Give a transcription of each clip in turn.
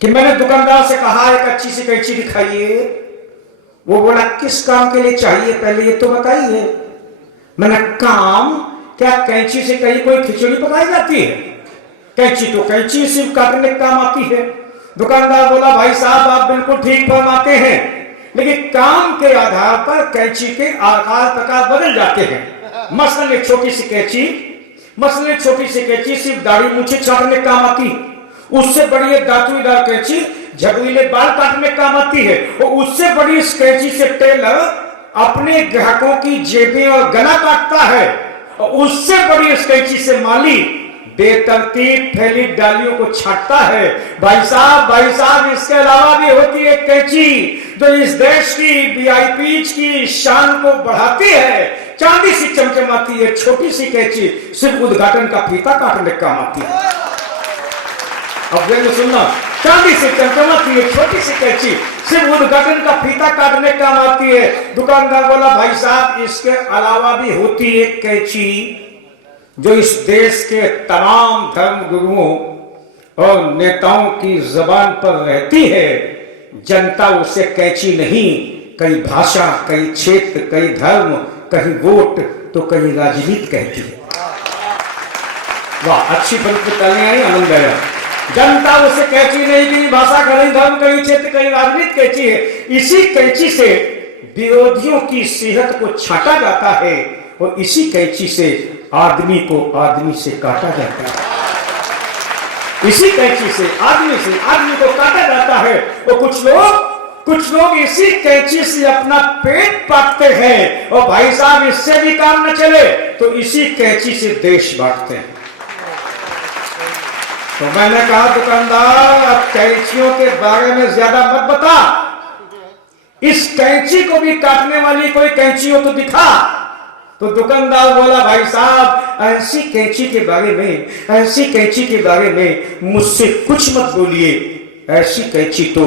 कि मैंने दुकानदार से कहा एक अच्छी सी कैंची दिखाइए। वो बोला किस काम के लिए चाहिए पहले ये तो बताइए। मैंने काम क्या, कैंची से कहीं कोई खिचड़ी पकाई जाती है? कैंची तो कैंची सिर्फ काटने के काम आती है। दुकानदार बोला भाई साहब आप बिल्कुल ठीक फरमाते हैं, लेकिन काम के आधार पर कैंची के आकार प्रकार बदल जाते हैं। मसलन एक छोटी सी कैंची सिर्फ दाढ़ी मूछे छाटने के काम आती है। उससे बड़ी एक दांतुईदार कैंची झगड़ीले बाल काटने काम आती है। और उससे बड़ी इस कैंची से टेलर अपने ग्राहकों की जेबें और गला काटता है। और उससे बड़ी इस कैंची से माली बेतरतीब फैली डालियों को छाटता है। भाई साहब इसके अलावा भी होती है कैंची जो इस देश की वीआईपीज की शान को बढ़ाती है। चांदी सी चमचमाती है छोटी सी कैंची सिर्फ उद्घाटन का फीता काटने काम आती है। अब देखो सुनना, चांदी से चमचमाती है छोटी सी कैंची सिर्फ उद्घाटन का फीता काटने काम आती है। दुकानदार बोला भाई साहब इसके अलावा भी होती है कैंची जो इस देश के तमाम धर्म गुरुओं और नेताओं की जबान पर रहती है। जनता उसे कैंची नहीं, कहीं भाषा, कहीं क्षेत्र, कहीं धर्म, कहीं वोट तो कहीं राजनीति कहती है। वाह, अच्छी फल तालियां आई, आनंद आया। जनता उसे कैंची नहीं, कहीं भाषा, कहीं धर्म, कहीं क्षेत्र, कहीं राजनीति कहती है। इसी कैंची से विरोधियों की सेहत को छाटा जाता है और इसी कैंची से आदमी को आदमी से काटा जाता है। इसी कैंची से आदमी को काटा जाता है। और कुछ लोग इसी कैंची से अपना पेट पाटते हैं। और भाई साहब इससे भी काम न चले तो इसी कैंची से देश बांटते हैं। तो मैंने कहा दुकानदार अब कैंचियों के बारे में ज्यादा मत बता, इस कैंची को भी काटने वाली कोई कैंची हो तो दिखा। तो दुकानदार बोला भाई साहब ऐसी कैंची के बारे में मुझसे कुछ मत बोलिए। ऐसी कैंची तो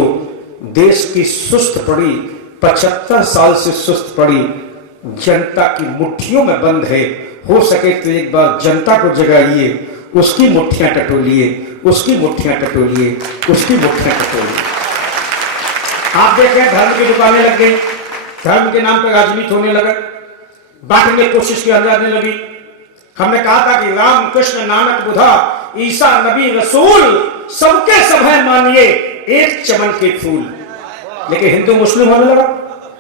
देश की सुस्त पड़ी 75 साल से सुस्त पड़ी जनता की मुट्ठियों में बंद है। हो सके तो एक बार जनता को जगाइए, उसकी मुट्ठियां टटोलिए। आप देखें धर्म की दुकानें लग गई, धर्म के नाम पर राजनीति होने लगा, बांटने की कोशिश की जाने लगी। हमने कहा था कि राम कृष्ण नानक बुद्धा ईसा नबी रसूल सबके सब है मानिए एक चमन के फूल। लेकिन हिंदू मुस्लिम होने लगा।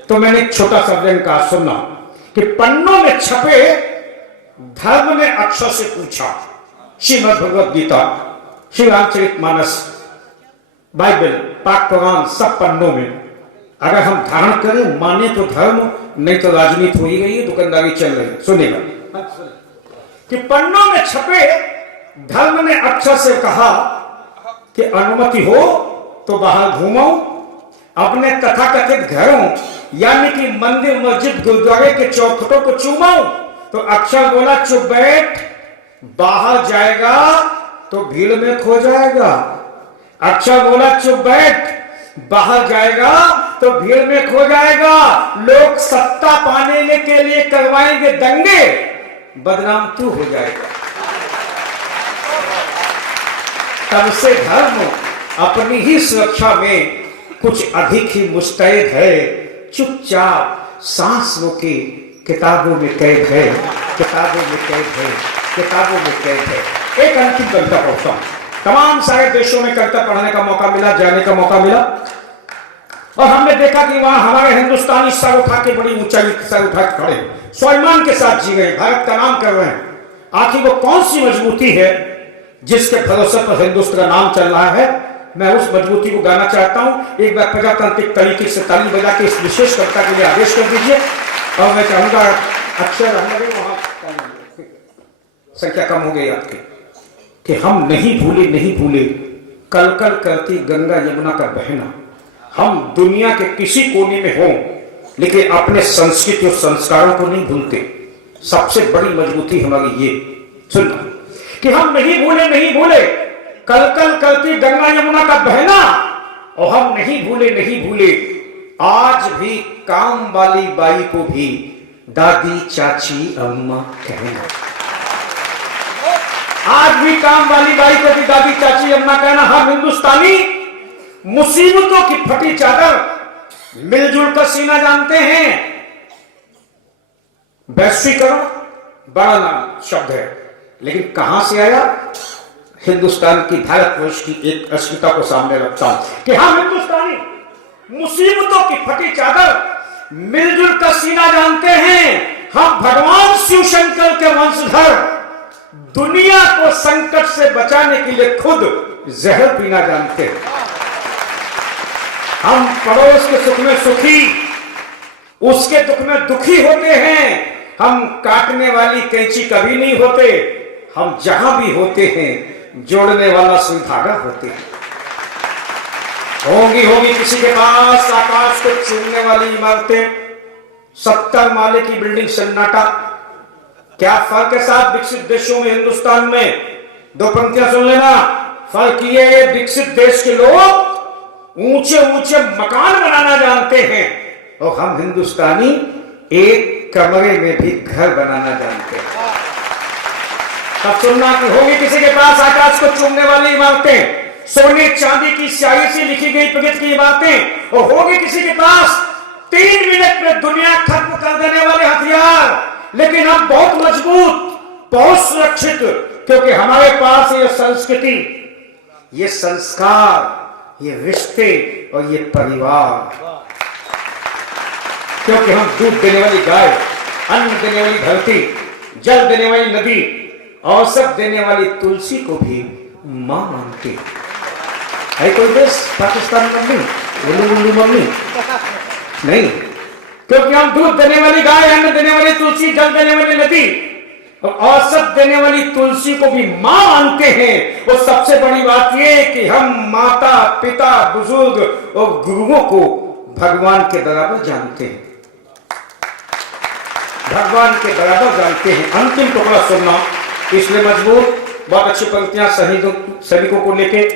तो मैंने एक छोटा सा व्यंग कहा सुनना कि पन्नों में छपे धर्म ने अक्षर से पूछा। श्रीमद् भगवद गीता, श्री रामचरितमानस, बाइबल, पाक पुराण सब पन्नों में अगर हम धारण करें माने तो धर्म, नहीं तो राजनीति हो ही गई है, दुकानदारी चल रही है। सुनेगा कि पन्नों में छपे धर्म ने अक्षर से कहा कि अनुमति हो तो बाहर घूमो, अपने तथाकथित घरों यानी कि मंदिर, मस्जिद, गुरुद्वारे के चौखटों को चूमो। तो अक्षर बोला चुप बैठ, बाहर जाएगा तो भीड़ में खो जाएगा। अक्षर बोला चुप बैठ, बाहर जाएगा तो भीड़ में खो जाएगा। लोग सत्ता पाने के लिए करवाएंगे दंगे, बदनाम तू हो जाएगा। तब से धर्म अपनी ही सुरक्षा में कुछ अधिक ही मुस्तैद है। चुपचाप सांस रोके किताबों में कैद है। एक अंतिम कविता पढ़ता हूं। तमाम सारे देशों में कविता पढ़ने का मौका मिला, जाने का मौका मिला, और हमने देखा कि वहां हमारे हिंदुस्तानी सर उठा के बड़ी ऊंचाई सर उठा के खड़े स्वाभिमान के साथ जी रहे, भारत का नाम कर रहे हैं। आखिर वो कौन सी मजबूती है जिसके भरोसे पर हिंदुस्तान का नाम चल रहा है? मैं उस मजबूती को गाना चाहता हूं। एक बार प्रजातांत्रिक तरीके से ताली बजा के इस विशेष कविता के लिए आदेश कर दीजिए। और मैं चाहूंगा अक्षर वहां संख्या कम हो गई आपकी, कि हम नहीं भूले कल कल करती गंगा यमुना का बहना। हम दुनिया के किसी कोने में हों लेकिन अपने संस्कृति और संस्कारों को नहीं भूलते। सबसे बड़ी मजबूती हमारी ये सुनना कि हम नहीं भूले कल कल करती गंगा यमुना का बहना। और हम नहीं भूले आज भी काम वाली बाई को भी दादी, चाची, अम्मा कहना। आज भी काम वाली बाई को भी दादी, चाची, अम्मा कहना। हम हिंदुस्तानी मुसीबतों की फटी चादर, मिलजुल कर सीना जानते हैं। वैश्वीकरण बड़ा नाम शब्द है, लेकिन कहां से आया? हिंदुस्तान की, भारतवर्ष की एक अस्मिता को सामने रखता हूं कि हम हिंदुस्तानी मुसीबतों की फटी चादर, मिलजुल कर सीना जानते हैं। हम भगवान शिव शंकर के वंशधर, दुनिया को संकट से बचाने के लिए खुद जहर पीना जानते हैं। हम पड़ोस के सुख में सुखी, उसके दुख में दुखी होते हैं। हम काटने वाली कैंची कभी नहीं होते। हम जहां भी होते हैं जोड़ने वाला सुई धागा होते हैं। होगी किसी के पास आकाश को चूमने वाली इमारतें, 70 माले की बिल्डिंग, सन्नाटा। क्या फर्क है साहब विकसित देशों में, हिंदुस्तान में? दो पंक्तियां सुन लेना। फर्क ये, विकसित देश के लोग ऊंचे ऊंचे मकान बनाना जानते हैं और हम हिंदुस्तानी एक कमरे में भी घर बनाना जानते हैं। तब सुनना कि होगी किसी के पास आकाश को चूमने वाली इमारतें, सोने चांदी की स्याही से लिखी गई प्रगति की बातें, और होगी किसी के पास 3 मिनट में दुनिया खत्म कर देने वाले हथियार। लेकिन हम बहुत मजबूत, बहुत सुरक्षित, क्योंकि हमारे पास ये संस्कृति, ये संस्कार, ये रिश्ते और ये परिवार। क्योंकि हम दूध देने वाली गाय, अन्न देने वाली धरती, जल देने वाली नदी, औसत देने वाली तुलसी को भी मां मानते है। कोई देश पाकिस्तान मम्मी, उल्लू मम्मी नहीं, क्योंकि हम दूध देने वाली गाय, अन्न देने वाली तुलसी, जल देने वाली नदी और औसत देने वाली तुलसी को भी मां मानते हैं। और सबसे बड़ी बात यह कि हम माता, पिता, बुजुर्ग और गुरुओं को भगवान के बराबर जानते हैं। भगवान के बराबर जानते हैं। अंतिम टुकड़ा सुनना, इसलिए मजबूत, बहुत अच्छी पंक्तियां सैनिकों को लेके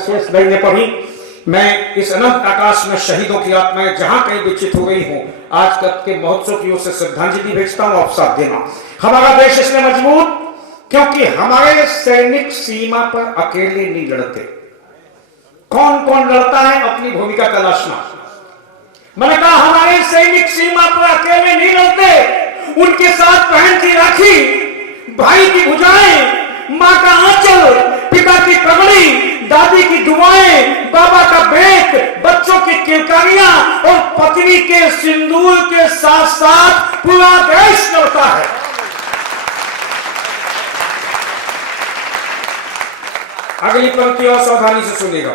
शेष भाई ने पढ़ी। मैं इस अनंत आकाश में शहीदों की आत्माएं जहां कहीं विकसित हो गई हूं, आज तक के महोत्सव की ओर से श्रद्धांजलि भेजता हूं। आप साथ देना। हमारा देश इसलिए मजबूत क्योंकि हमारे सैनिक सीमा पर अकेले नहीं लड़ते। कौन कौन लड़ता है, अपनी भूमिका तलाशना। मैंने कहा हमारे सैनिक सीमा पर अकेले नहीं लड़ते, उनके साथ बहन की राखी, भाई की भुजाएं, माँ का आंचल, पिता की पगड़ी, दादी की दुआएं, बाबा का बेट, बच्चों की किलकारियां और पत्नी के सिंदूर के साथ साथ पूरा देश लड़ता है। अगली पंक्ति और सावधानी से सुनेगा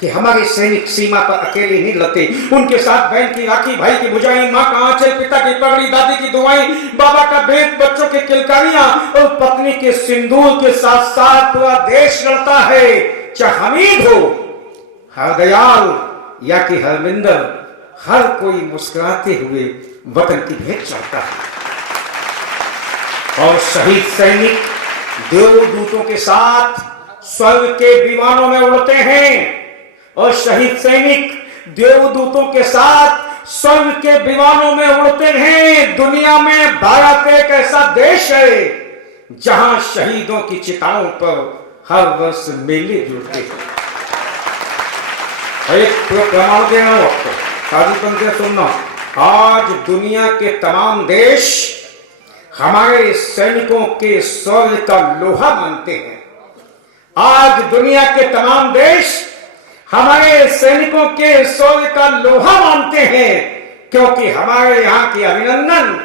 कि हमारे सैनिक सीमा पर अकेले नहीं लड़ते, उनके साथ बहन की राखी, भाई की भुजाएं, माँ का आंचल, पिता की पगड़ी, दादी की दुआएं, बाबा का बेट, बच्चों की किलकारियां और पत्नी के सिंदूर के साथ साथ पूरा देश लड़ता है। चाहे हमीद हो, हर दयाल या कि हरमिंदर, हर कोई मुस्कुराते हुए वतन की भेंट चढ़ता है। और शहीद सैनिक देवदूतों के साथ स्वर्ग के विमानों में उड़ते हैं। और शहीद सैनिक देवदूतों के साथ स्वर्ग के विमानों में उड़ते हैं। दुनिया में भारत एक ऐसा देश है जहां शहीदों की चिताओं पर हर वर्ष मेले जुड़ते हैं। एक प्रमाण देना हो आपको, सारी पंक्तियां सुनना। आज दुनिया के तमाम देश हमारे सैनिकों के शौर्य का लोहा मानते हैं। आज दुनिया के तमाम देश हमारे सैनिकों के शौर्य का लोहा मानते हैं, क्योंकि हमारे यहाँ की अभिनंदन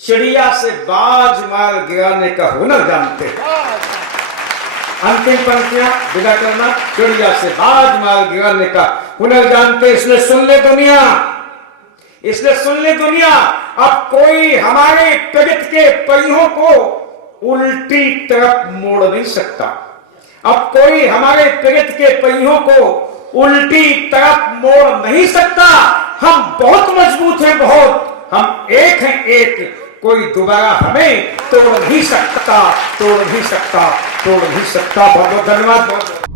चिड़िया से बाज मार गिराने का हुनर जानते हैं। अंतिम पंक्तियां विदा करना, चिड़िया से बाज मार गिराने का हुनर जानते। इसलिए सुन ले दुनिया, इसलिए सुन ले दुनिया, अब कोई हमारे प्रगति के पहियों को उल्टी तरफ मोड़ नहीं सकता। अब कोई हमारे प्रगति के पहियों को उल्टी तरफ मोड़ नहीं सकता। हम बहुत मजबूत हैं, बहुत। हम एक हैं, एक। कोई दोबारा हमें तोड़ नहीं सकता, तोड़ नहीं सकता, तोड़ नहीं सकता। बहुत बहुत धन्यवाद। बहुत